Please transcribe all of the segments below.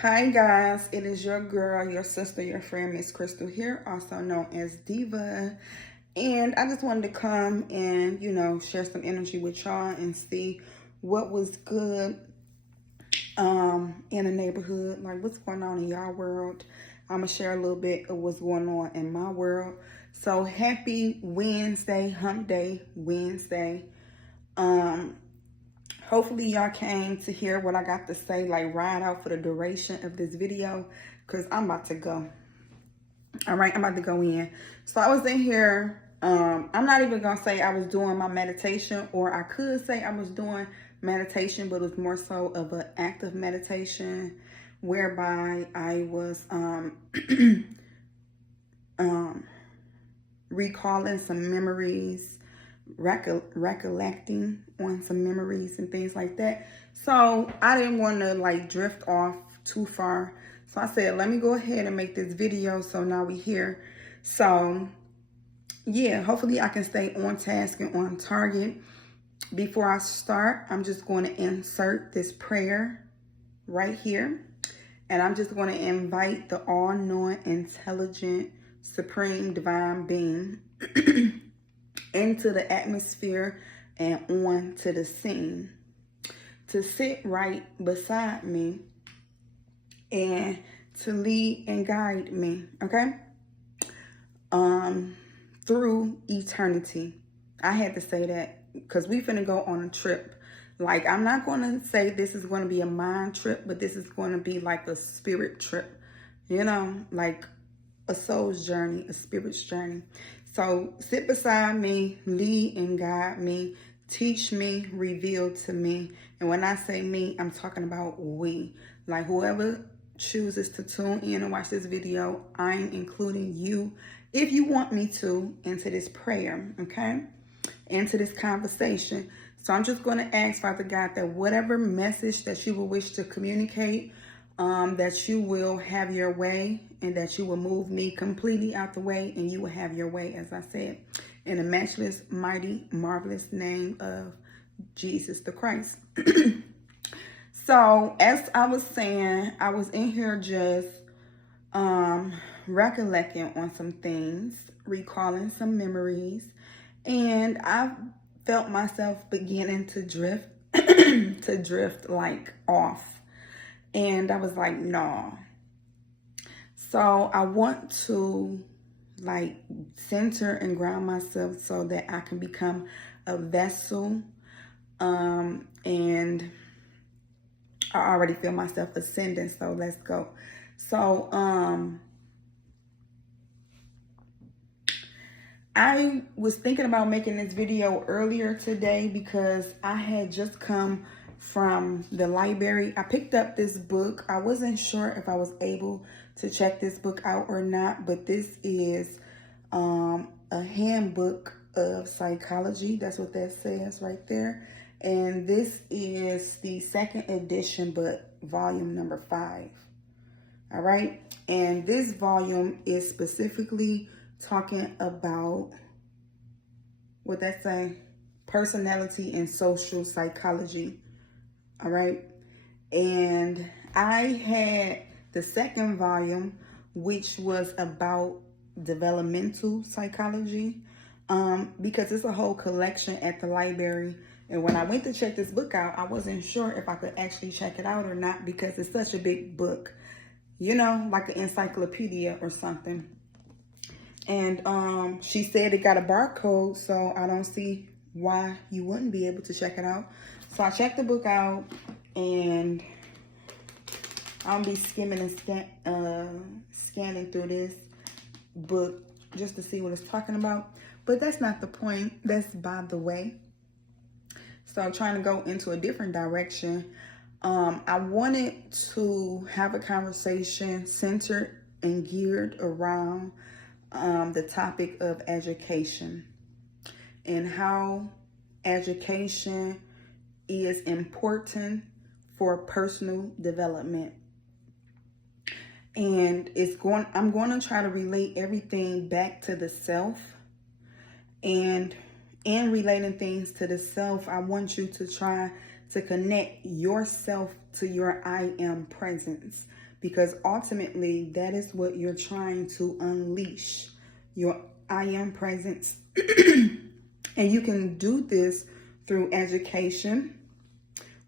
Hi guys, it is your girl, your sister, your friend, Miss Crystal here, also known as Diva. And I just wanted to come and, share some energy with y'all and see what was good in the neighborhood, like what's going on in y'all world. I'm going to share a little bit of what's going on in my world. So happy Wednesday, hump day Wednesday. Hopefully y'all came to hear what I got to say, like ride out for the duration of this video, because I'm about to go. All right, I'm about to go in. So I was in here. I'm not even going to say I was doing my meditation, or I could say I was doing meditation, but it was more so of an active meditation whereby I was recalling some memories, recollecting on some memories and things like that. So I didn't want to like drift off too far. So I said, let me go ahead and make this video. So now we here. So yeah, hopefully I can stay on task and on target. Before I start, I'm just going to insert this prayer right here. And I'm just going to invite the all-knowing, intelligent, supreme divine being into the atmosphere and on to the scene to sit right beside me and to lead and guide me, okay? Through eternity. I had to say that because we finna go on a trip. Like, I'm not going to say this is going to be a mind trip, but this is going to be like a spirit trip, like a soul's journey, a spirit's journey. So sit beside me, lead and guide me, teach me, reveal to me. And when I say me, I'm talking about we. Like whoever chooses to tune in and watch this video, I'm including you, if you want me to, into this prayer, okay? Into this conversation. So I'm just going to ask Father God that whatever message that you will wish to communicate, that you will have your way and that you will move me completely out the way and you will have your way, as I said, in the matchless, mighty, marvelous name of Jesus the Christ. So as I was saying, I was in here just recollecting on some things, recalling some memories, and I felt myself beginning to drift, to drift like off. And I was like, no. So I want to like center and ground myself so that I can become a vessel. And I already feel myself ascending. So let's go. So, I was thinking about making this video earlier today because I had just come from the library. I picked up this book. I wasn't sure if I was able to check this book out or not, but this is a handbook of psychology. That's what that says right there. And this is the second edition, but volume number 5. All right. And this volume is specifically talking about what that say, personality and social psychology. All right. And I had the second volume, which was about developmental psychology, because it's a whole collection at the library. And when I went to check this book out, I wasn't sure if I could actually check it out or not because it's such a big book, like an encyclopedia or something. And she said it got a barcode, so I don't see why you wouldn't be able to check it out. So I checked the book out, and I'll be skimming and scanning through this book just to see what it's talking about. But that's not the point. That's by the way. So I'm trying to go into a different direction. I wanted to have a conversation centered and geared around the topic of education and how education is important for personal development. And I'm going to try to relate everything back to the self. And in relating things to the self, I want you to try to connect yourself to your I am presence. because ultimately that is what you're trying to unleash, your I am presence. And you can do this through education.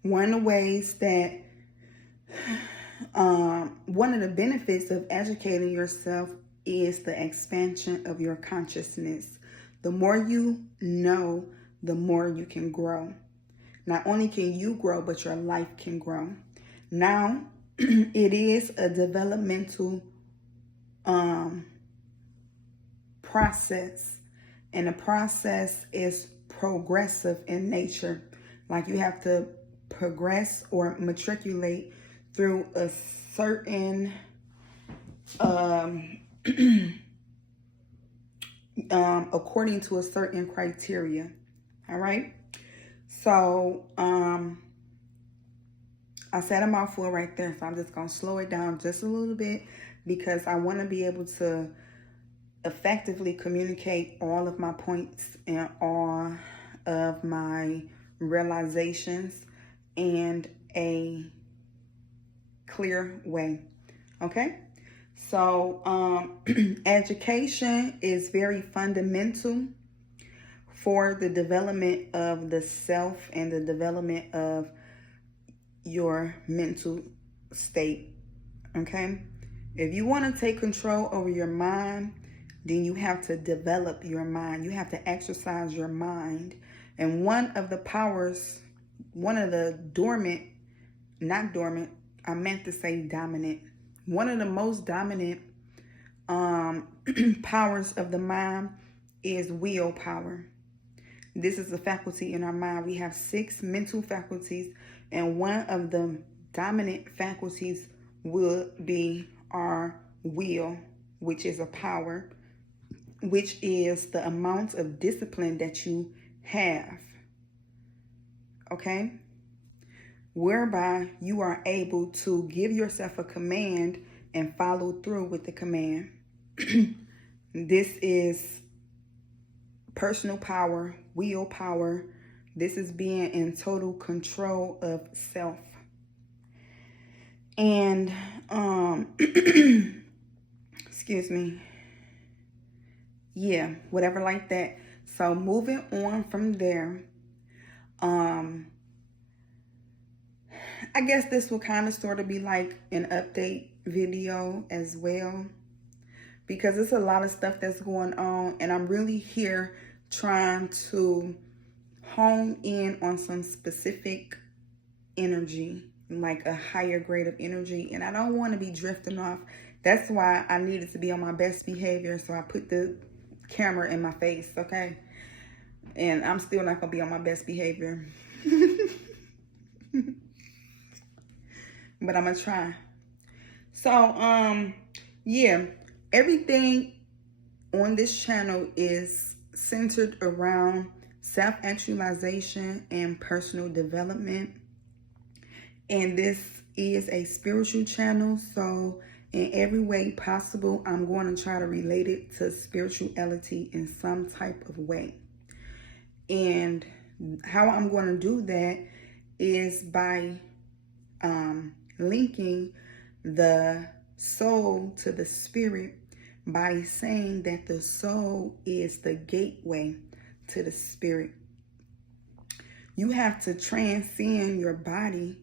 One of the ways that, one of the benefits of educating yourself is the expansion of your consciousness. The more you know, the more you can grow. Not only can you grow, but your life can grow. Now, it is a developmental process, and the process is progressive in nature. Like you have to progress or matriculate through a certain according to a certain criteria. All right. So I said a mouthful right there, so I'm just gonna slow it down just a little bit because I want to be able to effectively communicate all of my points and all of my realizations in a clear way. Okay, so education is very fundamental for the development of the self and the development of your mental state. Okay, if you want to take control over your mind, then you have to develop your mind. You have to exercise your mind. And one of the powers, one of the dominant, I meant to say dominant. One of the most dominant powers of the mind is willpower. This is a faculty in our mind. We have 6 mental faculties, and one of the dominant faculties would be our will, which is a power, which is the amount of discipline that you have. Okay? Whereby you are able to give yourself a command and follow through with the command. This is personal power, willpower. This is being in total control of self. And excuse me. Yeah, whatever like that. So moving on from there, I guess this will kind of sort of be like an update video as well, because it's a lot of stuff that's going on, and I'm really here trying to hone in on some specific energy, like a higher grade of energy, and I don't want to be drifting off. That's why I needed to be on my best behavior, so I put the camera in my face, okay? And I'm still not gonna be on my best behavior. But I'm gonna try. So yeah, everything on this channel is centered around self-actualization and personal development. And this is a spiritual channel, so in every way possible, I'm going to try to relate it to spirituality in some type of way. And how I'm going to do that is by linking the soul to the spirit, by saying that the soul is the gateway to the spirit. You have to transcend your body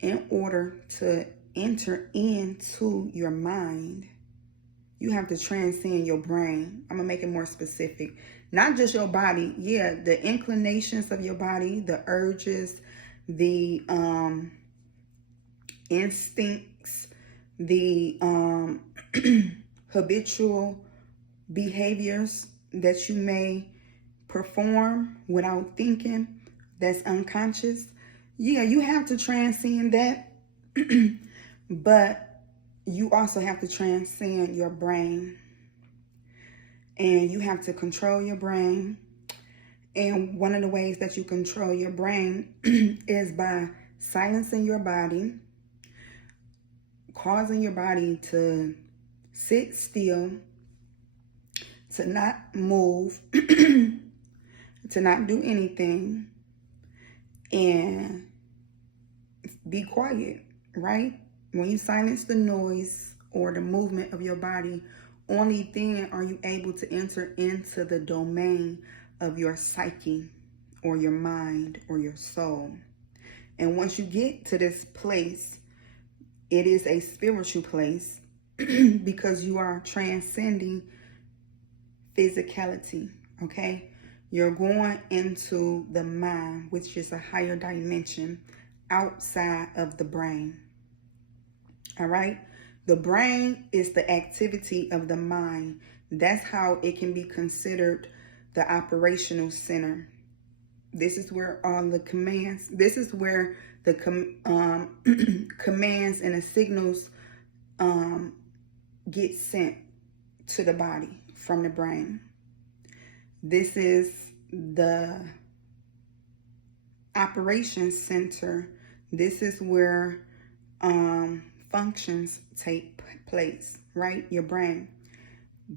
in order to enter into your mind. You have to transcend your brain. I'm gonna make it more specific. Not just your body. Yeah, the inclinations of your body, the urges, the instincts, the habitual behaviors that you may perform without thinking, that's unconscious. Yeah, you have to transcend that. But you also have to transcend your brain. And you have to control your brain. And one of the ways that you control your brain is by silencing your body, causing your body to sit still, to not move, to not do anything, and be quiet, right? When you silence the noise or the movement of your body, only then are you able to enter into the domain of your psyche or your mind or your soul. And once you get to this place, it is a spiritual place because you are transcending physicality, okay? You're going into the mind, which is a higher dimension outside of the brain, all right? The brain is the activity of the mind. That's how it can be considered the operational center. This is where all the commands, this is where the commands and the signals get sent to the body from the brain. This is the operation center. This is where functions take place, right? Your brain.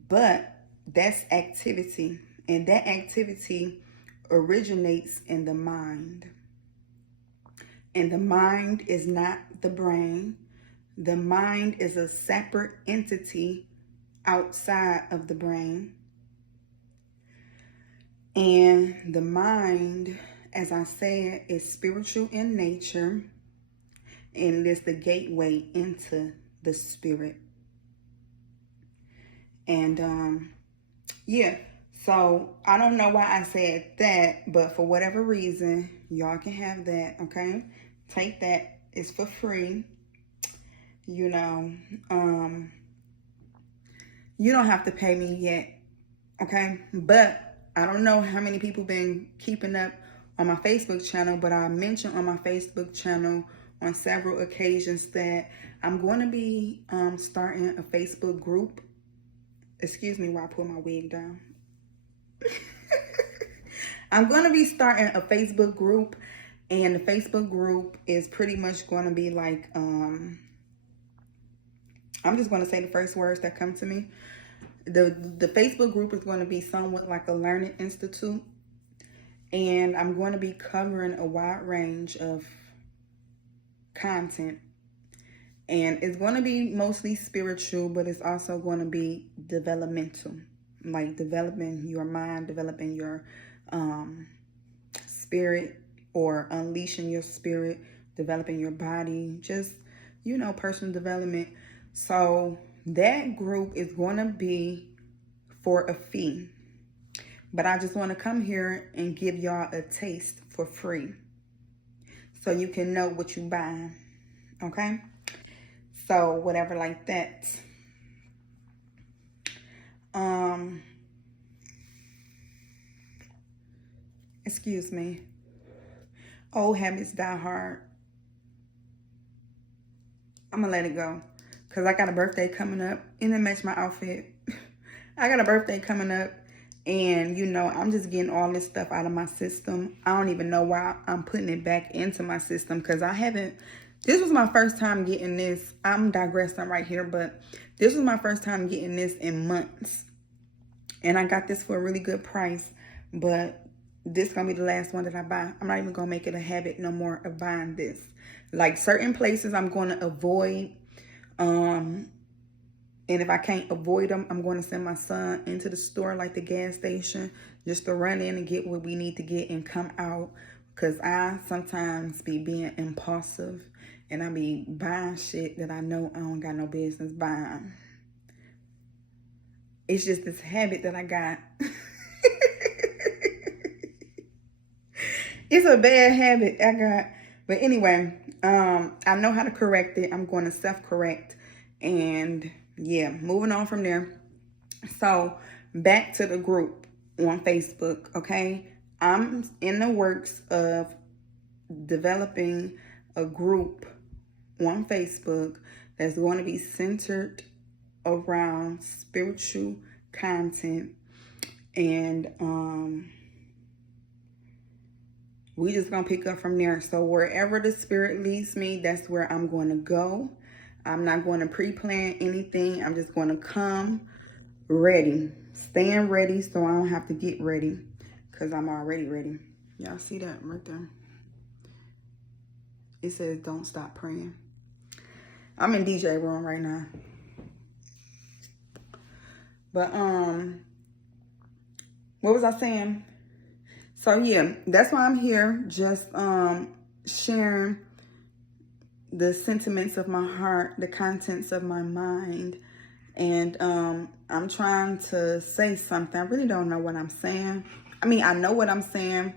But that's activity, and that activity originates in the mind. And the mind is not the brain. The mind is a separate entity outside of the brain. And the mind, as I said, is spiritual in nature, and it is the gateway into the spirit. And yeah, so I don't know why I said that, but for whatever reason, y'all can have that, okay? Take that. It's for free. You know, you don't have to pay me yet, okay? But I don't know how many people been keeping up on my Facebook channel, but I mentioned on my Facebook channel on several occasions that I'm going to be starting a Facebook group. Excuse me while I pull my wig down. I'm going to be starting a Facebook group, and the Facebook group is pretty much going to be like, I'm just going to say the first words that come to me. The Facebook group is going to be somewhat like a learning institute, and I'm going to be covering a wide range of content, and it's going to be mostly spiritual, but it's also going to be developmental, like developing your mind, developing your spirit, or unleashing your spirit, developing your body, just, you know, personal development. So that group is going to be for a fee, but I just want to come here and give y'all a taste for free so you can know what you buy, okay? So whatever like that. Excuse me. Old habits die hard. I'm gonna let it go because I got a birthday coming up, and it matched my outfit. I got a birthday coming up, and you know, I'm just getting all this stuff out of my system. I don't even know why I'm putting it back into my system, because I haven't, this was my first time getting this. I'm digressing right here, but this was my first time getting this in months, and I got this for a really good price. But this gonna be the last one that I buy. I'm not even gonna make it a habit no more of buying this. Like certain places I'm gonna avoid, and if I can't avoid them, I'm going to send my son into the store, like the gas station, just to run in and get what we need to get and come out. Because I sometimes be being impulsive, and I be buying shit that I know I don't got no business buying. It's just this habit that I got. It's a bad habit I got. But anyway, I know how to correct it. I'm going to self-correct. And yeah, moving on from there. So back to the group on Facebook, okay? I'm in the works of developing a group on Facebook that's going to be centered around spiritual content. And we just gonna pick up from there. So wherever the spirit leads me, that's where I'm going to go. I'm not going to pre-plan anything. I'm just going to come ready, staying ready, so I don't have to get ready, because I'm already ready. Y'all see that right there? It says don't stop praying. I'm in DJ room right now. But what was I saying? So yeah, that's why I'm here, just sharing the sentiments of my heart, the contents of my mind. And I'm trying to say something. I really don't know what I'm saying. I mean, I know what I'm saying,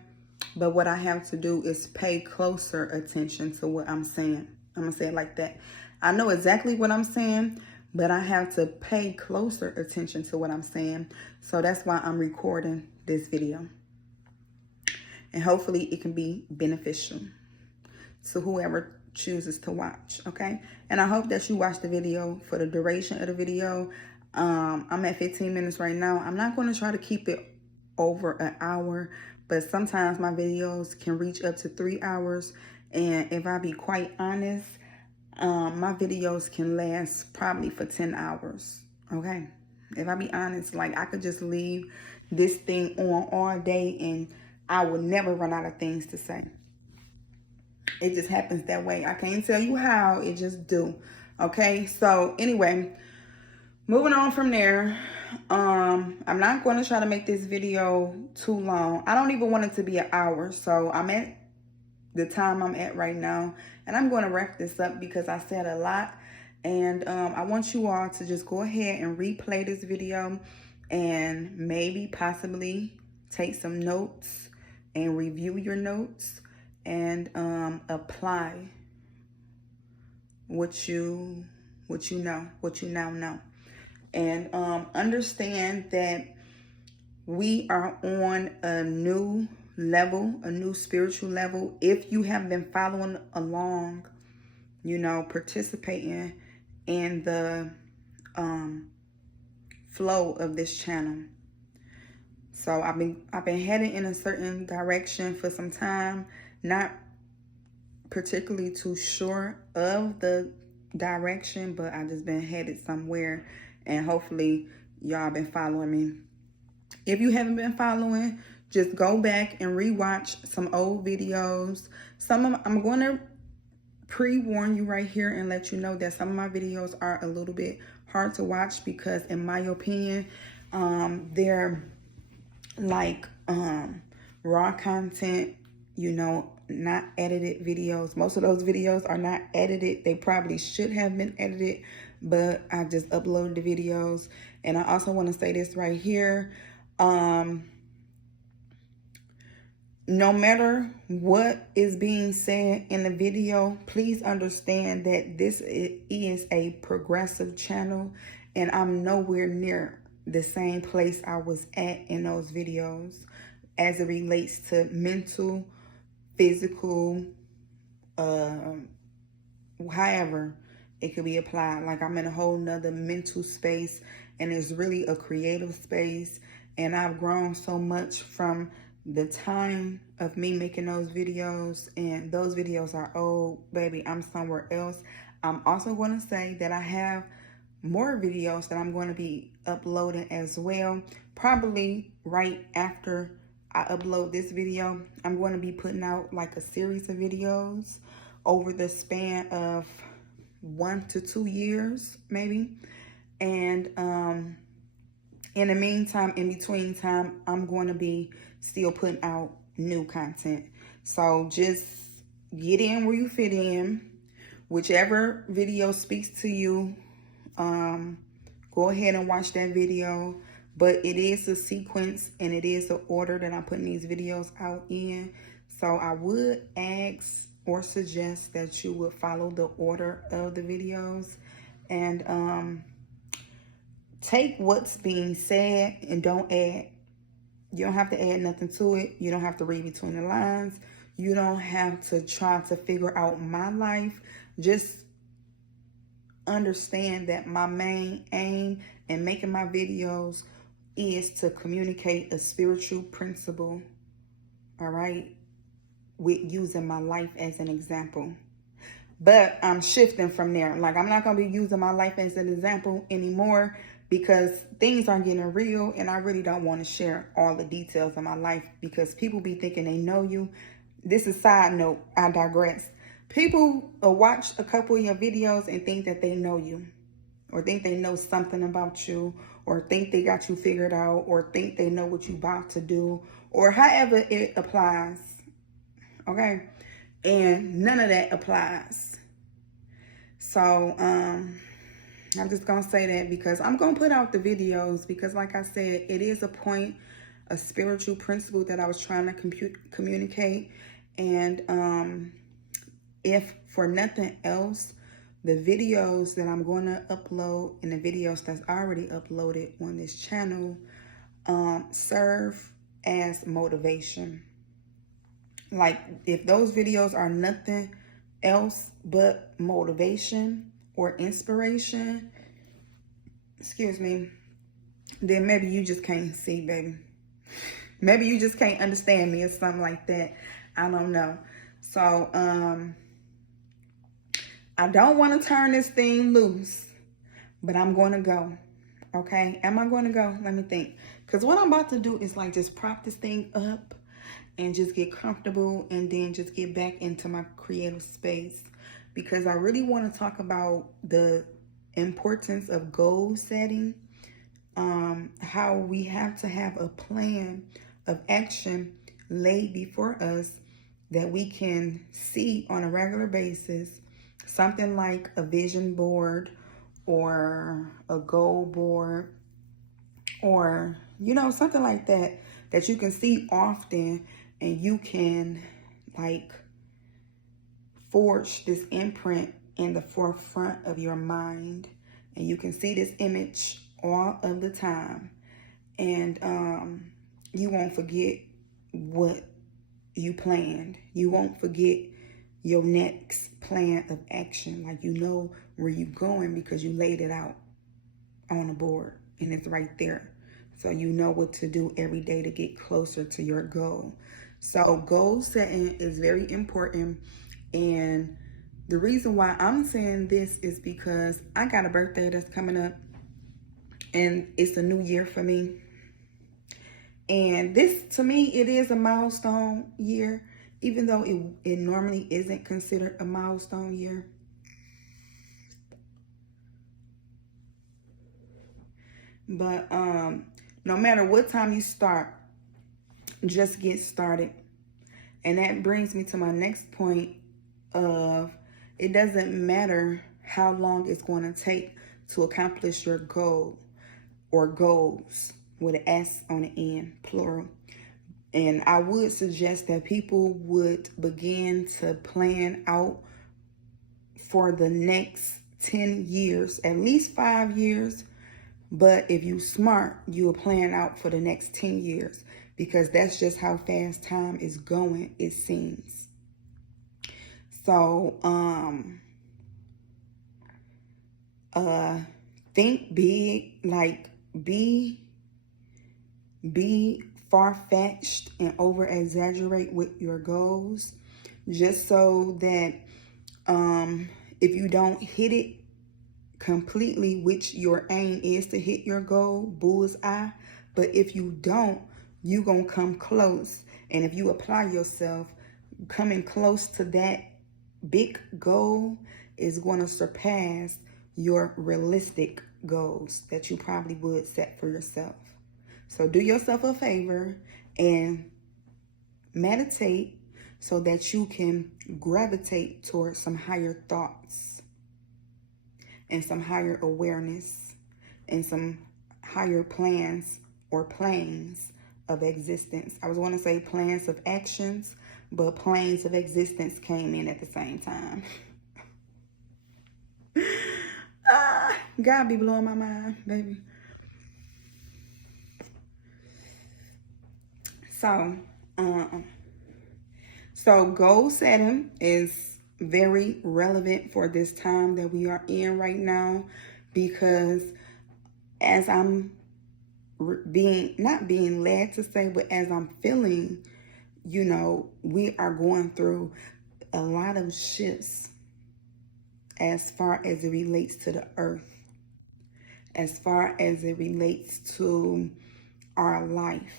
but what I have to do is pay closer attention to what I'm saying. I'm going to say it like that. I know exactly what I'm saying, but I have to pay closer attention to what I'm saying. So that's why I'm recording this video. And hopefully it can be beneficial to whoever chooses to watch, okay? And I hope that you watch the video for the duration of the video. I'm at 15 minutes right now. I'm not going to try to keep it over an hour, but sometimes my videos can reach up to 3 hours. And if I be quite honest, my videos can last probably for 10 hours, okay? If I be honest, like I could just leave this thing on all day and I will never run out of things to say. It just happens that way. I can't tell you how, it just do. Okay, so anyway, moving on from there. I'm not going to try to make this video too long. I don't even want it to be an hour. So I'm at the time I'm at right now. And I'm going to wrap this up because I said a lot. And I want you all to just go ahead and replay this video and maybe possibly take some notes and review your notes. And apply what you now know, and understand that we are on a new level, a new spiritual level. If you have been following along, you know, participating in the flow of this channel. So I've been heading in a certain direction for some time. Not particularly too sure of the direction, but I just been headed somewhere, and hopefully y'all been following me. If you haven't been following, just go back and rewatch some old videos. I'm going to pre-warn you right here and let you know that some of my videos are a little bit hard to watch because in my opinion, they're like raw content, you know, not edited videos. Most of those videos are not edited. They probably should have been edited, but I just uploaded the videos. And I also want to say this right here. No matter what is being said in the video, please understand that this is a progressive channel, and I'm nowhere near the same place I was at in those videos as it relates to mental, physical, however it could be applied. Like I'm in a whole nother mental space, and it's really a creative space, and I've grown so much from the time of me making those videos, and those videos are old, baby. I'm somewhere else. I'm also going to say that I have more videos that I'm going to be uploading as well. Probably right after I upload this video, I'm going to be putting out like a series of videos over the span of 1 to 2 years, maybe. And in the meantime, in between time, I'm going to be still putting out new content. So just get in where you fit in. Whichever video speaks to you, go ahead and watch that video. But it is a sequence and it is an order that I'm putting these videos out in. So I would ask or suggest that you would follow the order of the videos, and take what's being said and don't add. You don't have to add nothing to it. You don't have to read between the lines. You don't have to try to figure out my life. Just understand that my main aim in making my videos is to communicate a spiritual principle, all right, with using my life as an example. But I'm shifting from there. Like, I'm not going to be using my life as an example anymore because things are getting real, and I really don't want to share all the details of my life because people be thinking they know you. This is side note. I digress. People watch a couple of your videos and think that they know you, or think they know something about you, or think they got you figured out, or think they know what you about to do, or however it applies. Okay? And none of that applies. So, I'm just going to say that because I'm going to put out the videos because, like I said, it is a spiritual principle that I was trying to communicate. And if for nothing else, the videos that I'm going to upload and the videos that's already uploaded on this channel serve as motivation. Like, if those videos are nothing else but motivation or inspiration, excuse me, then maybe you just can't see, baby. Maybe you just can't understand me or something like that. I don't know. So, I don't want to turn this thing loose, but I'm going to go. Okay? Am I going to go? Let me think. Because what I'm about to do is like just prop this thing up and just get comfortable and then just get back into my creative space. Because I really want to talk about the importance of goal setting. How we have to have a plan of action laid before us that we can see on a regular basis. Something like a vision board or a goal board or, you know, something like that, that you can see often and you can like forge this imprint in the forefront of your mind. And you can see this image all of the time. And you won't forget what you planned. You won't forget your next plan of action. Like, you know where you're going because you laid it out on a board and it's right there. So you know what to do every day to get closer to your goal. So goal setting is very important. And the reason why I'm saying this is because I got a birthday that's coming up and it's a new year for me. And this, to me, it is a milestone year, even though it normally isn't considered a milestone year. But no matter what time you start, just get started. And that brings me to my next point of it doesn't matter how long it's going to take to accomplish your goal or goals with an S on the end, plural. And I would suggest that people would begin to plan out for the next 10 years, at least 5 years. But if you smart, you'll plan out for the next 10 years because that's just how fast time is going, it seems. So, think big, like be far-fetched and over-exaggerate with your goals, just so that if you don't hit it completely, which your aim is to hit your goal, bullseye, but if you don't, you're gonna come close. And if you apply yourself, coming close to that big goal is going to surpass your realistic goals that you probably would set for yourself. So do yourself a favor and meditate so that you can gravitate towards some higher thoughts and some higher awareness and some higher plans or planes of existence. I was going to say plans of actions, but planes of existence came in at the same time. God be blowing my mind, baby. So goal setting is very relevant for this time that we are in right now, because as I'm not being led to say, but as I'm feeling, you know, we are going through a lot of shifts as far as it relates to the earth, as far as it relates to our life,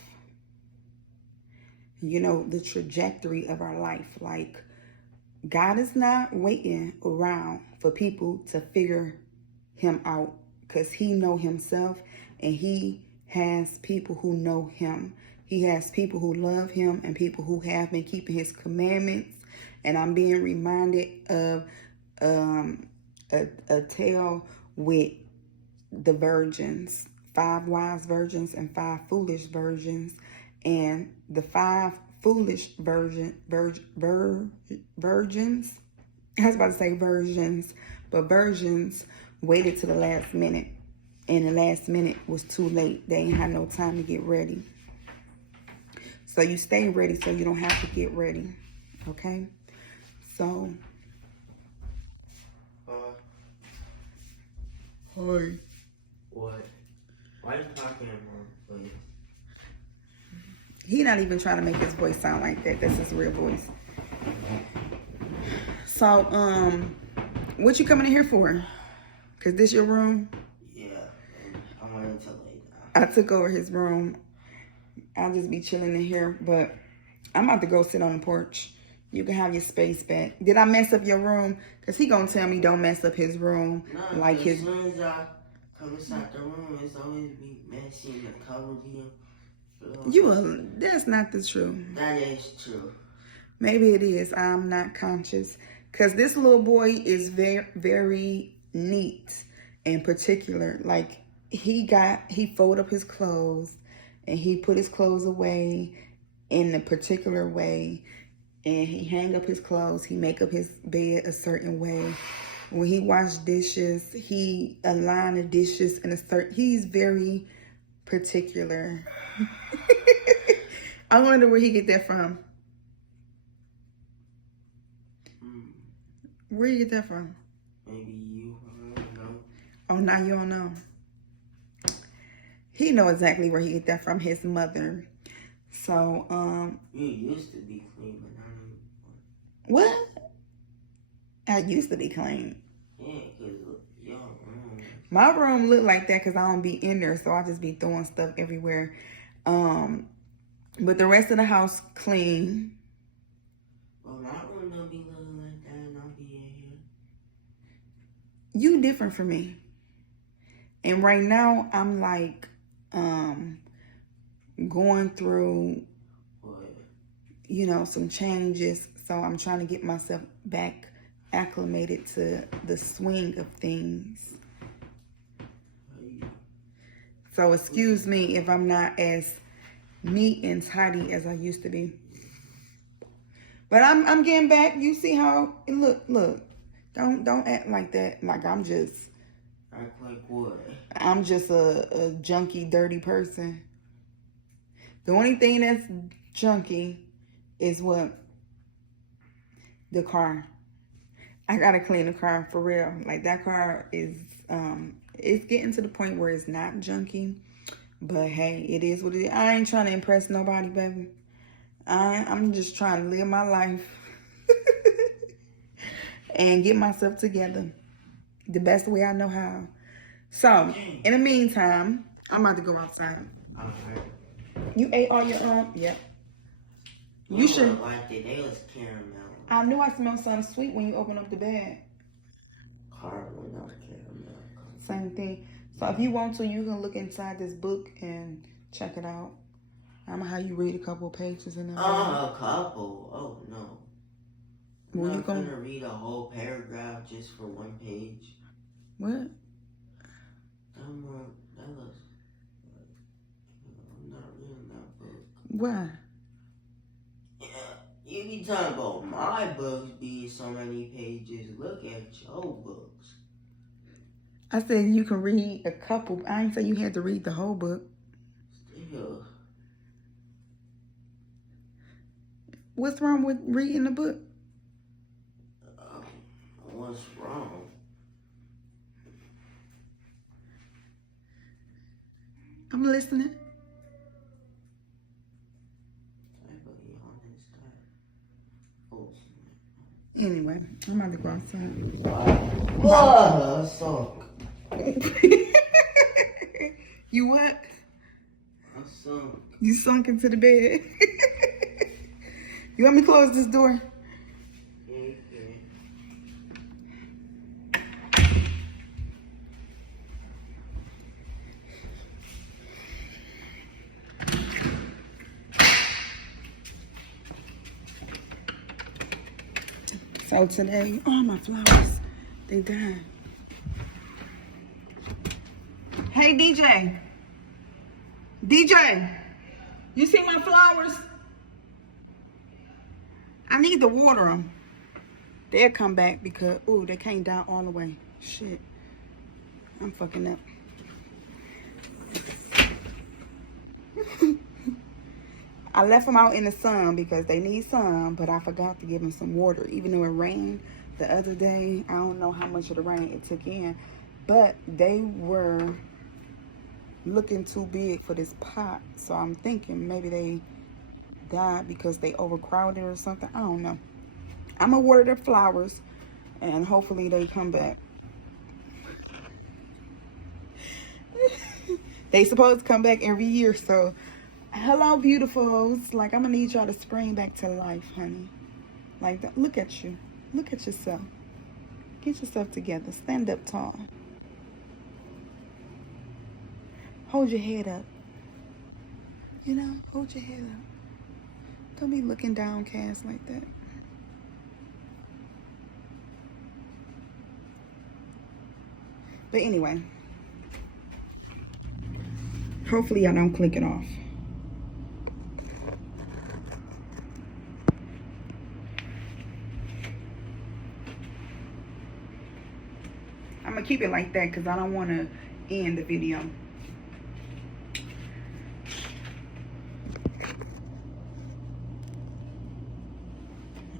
you know, the trajectory of our life. Like, God is not waiting around for people to figure him out, because he know himself, and he has people who know him. He has people who love him and people who have been keeping his commandments. And I'm being reminded of a tale with the virgins, 5 wise virgins and 5 foolish virgins. And the 5 foolish virgins, I was about to say virgins, but virgins waited to the last minute. And the last minute was too late. They ain't had no time to get ready. So you stay ready so you don't have to get ready. Okay? So. Hi. What? Why are you talking about, please? He not even trying to make his voice sound like that. That's his real voice. So, what you coming in here for? Cause this your room? Yeah, and I'm waiting to lay I down. took over his room. I'll just be chilling in here, but I'm about to go sit on the porch. You can have your space back. Did I mess up your room? Cause he gonna tell me don't mess up his room. No, like as his. soon as I come inside the room, it's always be messy and the colors here. That's not the truth. That is true. Maybe it is. I'm not conscious. Cause this little boy is very, very neat and particular. Like he folded up his clothes and he put his clothes away in a particular way. And he hang up his clothes. He make up his bed a certain way. When he wash dishes, he align the dishes in a certain. He's very particular. I wonder where he get that from. Where you get that from? Maybe you. I don't know. Oh, now you don't know. He know exactly where he get that from. His mother. So, You used to be clean, but not anymore. What? I used to be clean. Yeah, because y'all My room look like that because I don't be in there, so I just be throwing stuff everywhere. But the rest of the house clean. Well, my room don't be looking like that, and I'll be in here. You different from me. And right now, I'm like, going through, some changes. So I'm trying to get myself back acclimated to the swing of things. So excuse me if I'm not as neat and tidy as I used to be. But I'm getting back. You see how look. Don't act like that. Like I'm just. Act like what? I'm just a junky, dirty person. The only thing that's junky is what? The car. I gotta clean the car for real. Like that car is, it's getting to the point where it's not junky. But hey, it is what it is. I ain't trying to impress nobody, baby. I'm just trying to live my life and get myself together the best way I know how. So, in the meantime, I'm about to go outside. You ate all your Yep. You should. Like it. They was caramel. I knew I smelled something sweet when you opened up the bag. Caramel, not caramel. Same thing. So if you want to, you can look inside this book and check it out. I'm gonna have you read a couple of pages in there. A couple? Oh no. Well, I'm you not gonna read a whole paragraph just for one page. What? I'm not reading that book. Why? Yeah, you be talking about my books being so many pages. Look at your books. I said you can read a couple. I ain't say you had to read the whole book. Still. What's wrong with reading the book? What's wrong? I'm listening. Anyway, I'm about to go outside. Whoa, sunk. You what? I sunk. You sunk into the bed. You want me to close this door? Yeah. So today, oh, my flowers, they died. Hey, DJ. DJ, you see my flowers? I need to water them. They'll come back because, ooh, they can't die all the way. Shit. I'm fucking up. I left them out in the sun because they need sun, but I forgot to give them some water. Even though it rained the other day, I don't know how much of the rain it took in, but they were looking too big for this pot. So I'm thinking maybe they died because they overcrowded or something. I don't know. I'm gonna water their flowers and hopefully they come back. They supposed to come back every year, so hello, beautifuls. Like, I'm gonna need y'all to spring back to life, honey. Like, look at you. Look at yourself. Get yourself together. Stand up tall. Hold your head up. You know, hold your head up. Don't be looking downcast like that. But anyway, hopefully I don't click it off. I'm gonna keep it like that because I don't want to end the video.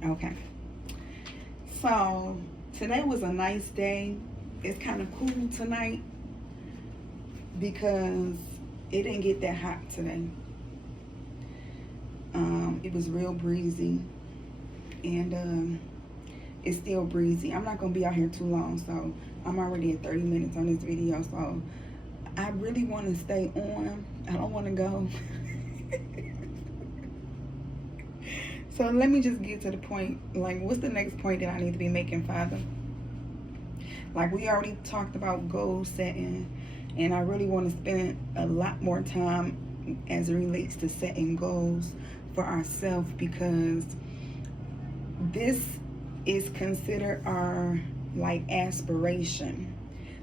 Okay. So today was a nice day. It's kind of cool tonight because it didn't get that hot today. It was real breezy, and it's still breezy. I'm not gonna be out here too long, so I'm already at 30 minutes on this video, so I really want to stay on. I don't want to go. So let me just get to the point. Like, what's the next point that I need to be making, Father? Like, we already talked about goal setting, and I really want to spend a lot more time as it relates to setting goals for ourselves, because this is considered our, like, aspiration.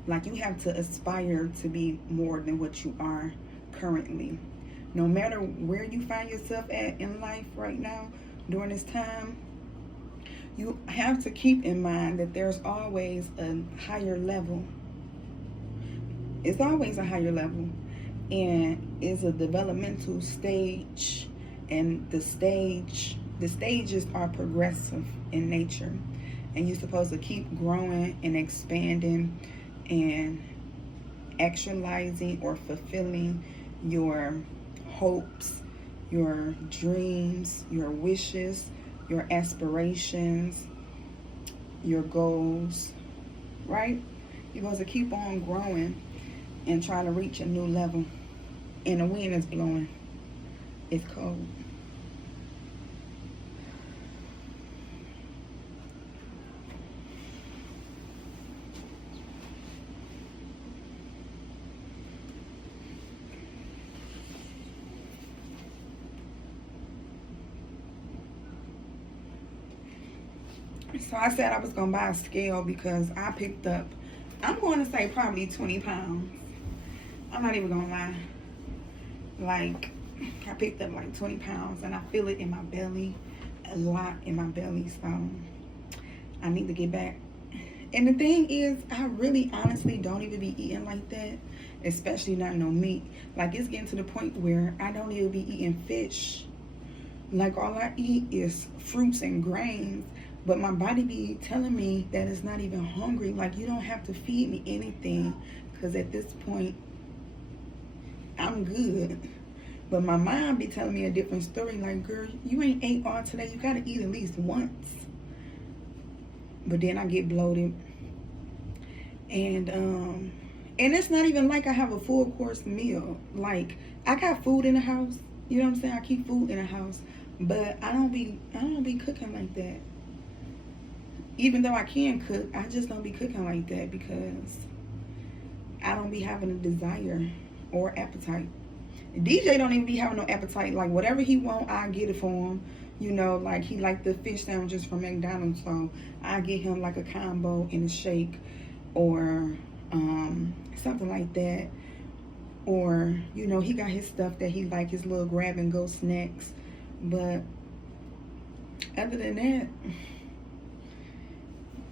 Like, you have to aspire to be more than what you are currently. No matter where you find yourself at in life right now, during this time, you have to keep in mind that there's always a higher level. It's always a higher level, and it's a developmental stage, and the stages are progressive in nature, and you're supposed to keep growing and expanding and actualizing or fulfilling your hopes, your dreams, your wishes, your aspirations, your goals, right? You're supposed to keep on growing and trying to reach a new level. And the wind is blowing. It's cold. So I said I was going to buy a scale because I picked up, I'm going to say probably 20 pounds. I'm not even going to lie. Like, I picked up like 20 pounds and I feel it in my belly, a lot in my belly. So I need to get back. And the thing is, I really honestly don't even be eating like that, especially not no meat. Like, it's getting to the point where I don't even be eating fish. Like, all I eat is fruits and grains. But my body be telling me that it's not even hungry. Like, you don't have to feed me anything, because at this point, I'm good. But my mind be telling me a different story. Like, girl, you ain't ate all today. You got to eat at least once. But then I get bloated. And it's not even like I have a full course meal. Like, I got food in the house. You know what I'm saying? I keep food in the house. But I don't be cooking like that. Even though I can cook, I just don't be cooking like that because I don't be having a desire or appetite. DJ don't even be having no appetite. Like, whatever he want, I get it for him. You know, like he liked the fish sandwiches from McDonald's, so I get him like a combo and a shake, or something like that. Or, you know, he got his stuff that he like, his little grab and go snacks. But other than that,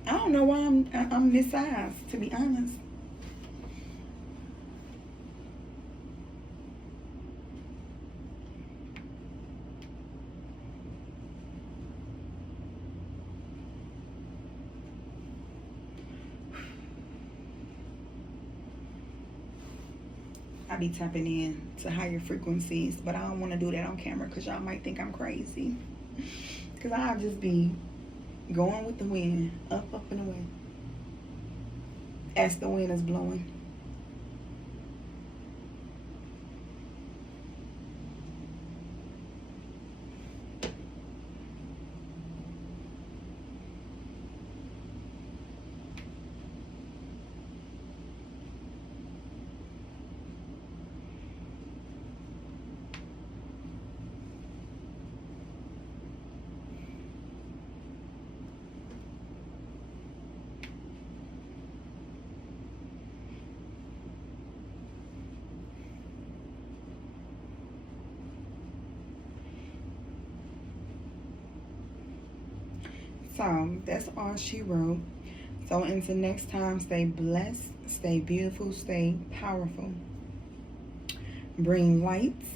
I don't know why I'm this size, to be honest. I be tapping in to higher frequencies, but I don't want to do that on camera because y'all might think I'm crazy. Because I'll just be going with the wind, up and away, as the wind is blowing. So that's all she wrote. So until next time, stay blessed, stay beautiful, stay powerful. Bring lights,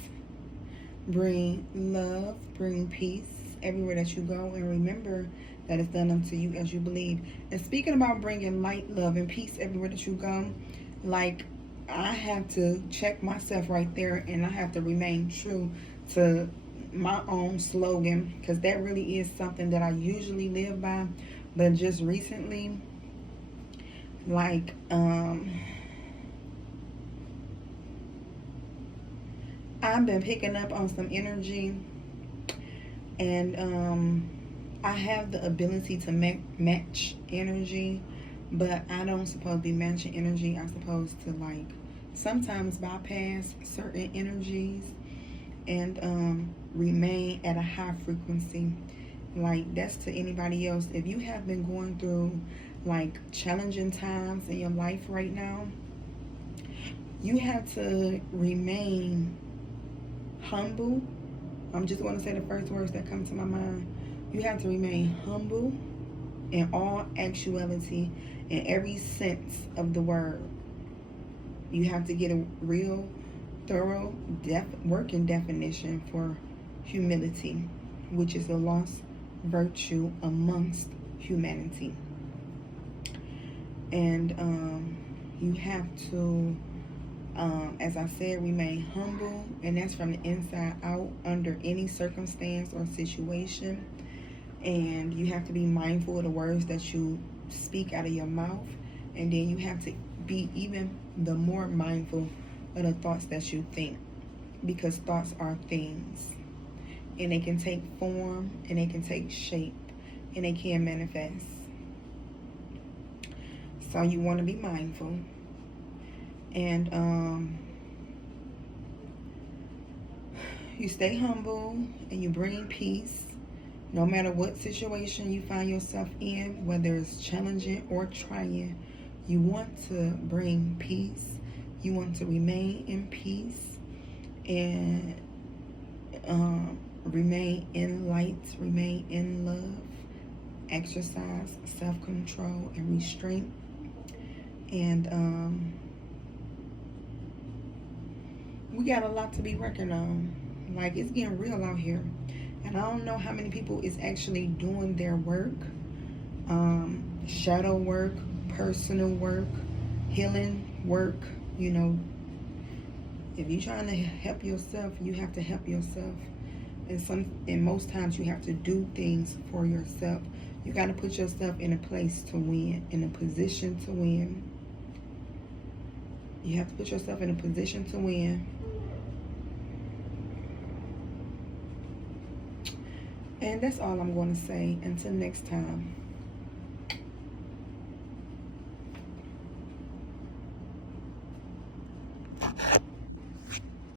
bring love, bring peace everywhere that you go, and remember that it's done unto you as you believe. And speaking about bringing light, love, and peace everywhere that you go, like, I have to check myself right there, and I have to remain true to my own slogan, because that really is something that I usually live by. But just recently, like, I've been picking up on some energy, and I have the ability to match energy, but I don't supposed to be matching energy. I'm supposed to, like, sometimes bypass certain energies and remain at a high frequency. Like, that's to anybody else. If you have been going through like challenging times in your life right now, you have to remain humble. I'm just going to say the first words that come to my mind. You have to remain humble in all actuality, in every sense of the word. You have to get a real thorough working definition for humility, which is a lost virtue amongst humanity. And you have to, as I said, remain humble, and that's from the inside out under any circumstance or situation. And you have to be mindful of the words that you speak out of your mouth, and then you have to be even the more mindful of the thoughts that you think, because thoughts are things, and they can take form, and they can take shape, and they can manifest. So you want to be mindful, and you stay humble, and you bring peace no matter what situation you find yourself in, whether it's challenging or trying. You want to bring peace. You want to remain in peace, and remain in light, remain in love, exercise self-control and restraint. And we got a lot to be working on. Like, it's getting real out here, and I don't know how many people is actually doing their work, shadow work, personal work, healing work. You know, if you're trying to help yourself, you have to help yourself. And most times you have to do things for yourself. You got to put yourself in a place to win, in a position to win. You have to put yourself in a position to win. And that's all I'm going to say. Until next time.